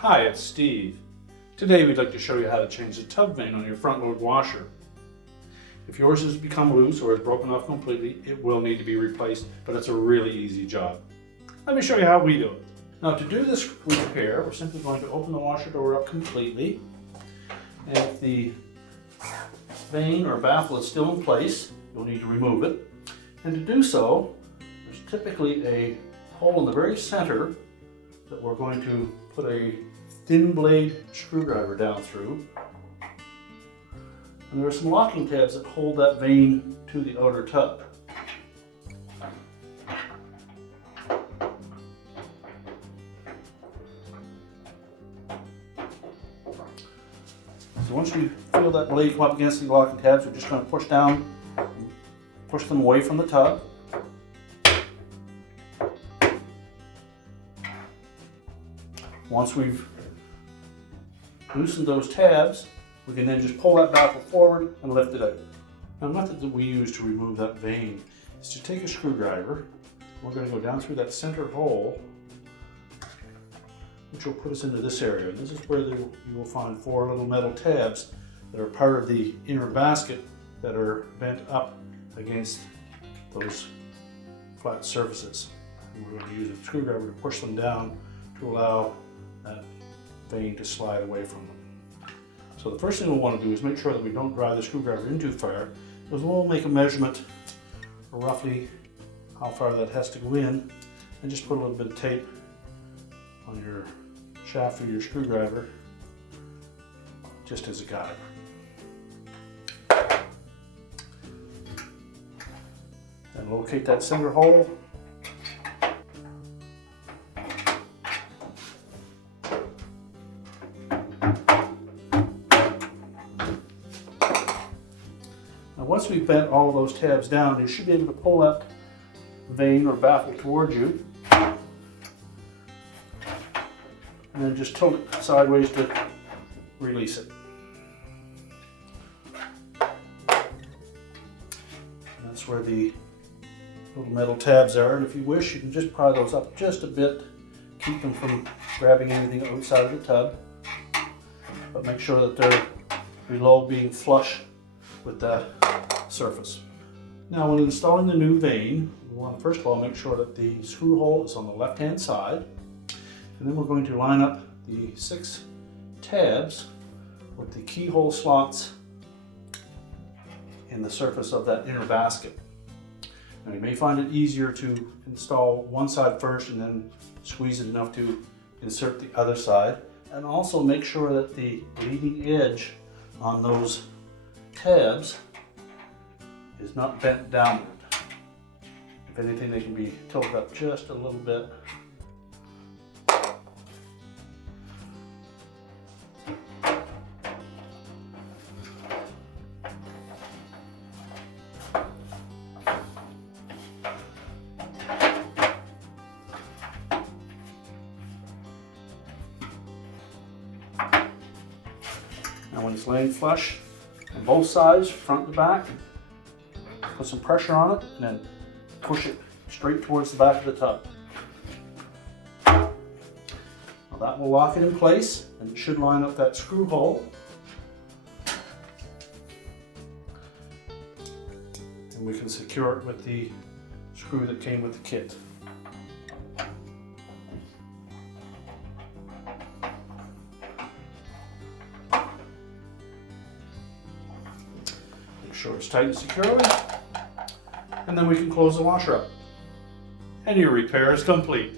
Hi, it's Steve. Today we'd like to show you how to change the tub vane on your front load washer. If yours has become loose or is broken off completely, it will need to be replaced, but it's a really easy job. Let me show you how we do it. Now to do this repair, we're simply going to open the washer door up completely. And if the vane or baffle is still in place, you'll need to remove it. And to do so, there's typically a hole in the very center that we're going to put a thin blade screwdriver down through. And there are some locking tabs that hold that vane to the outer tub. So once we feel that blade come up against the locking tabs, we're just going to push down and push them away from the tub. Once we've loosened those tabs, we can then just pull that baffle forward and lift it out. Now, the method that we use to remove that vane is to take a screwdriver. We're going to go down through that center hole, which will put us into this area. This is where you will find 4 little metal tabs that are part of the inner basket that are bent up against those flat surfaces. And we're going to use a screwdriver to push them down to allow that vane to slide away from them. So the first thing we'll want to do is make sure that we don't drive the screwdriver in too far, because we'll make a measurement for roughly how far that has to go in, and just put a little bit of tape on your shaft of your screwdriver, just as a guide. Then locate that center hole. Now once we've bent all of those tabs down, you should be able to pull that vane or baffle towards you, and then just tilt it sideways to release it. And that's where the little metal tabs are, and if you wish, you can just pry those up just a bit, keep them from grabbing anything outside of the tub, but make sure that they're below, being flush with that surface. Now when installing the new vane, we want to first of all make sure that the screw hole is on the left hand side, and then we're going to line up the 6 tabs with the keyhole slots in the surface of that inner basket. Now you may find it easier to install one side first and then squeeze it enough to insert the other side, and also make sure that the leading edge on those tabs is not bent downward. If anything, they can be tilted up just a little bit. Now when it's laying flush on both sides, front and back, put some pressure on it and then push it straight towards the back of the tub. Now that will lock it in place, and it should line up that screw hole. And we can secure it with the screw that came with the kit. Make sure it's tight and securely, and then we can close the washer up. And your repair is complete.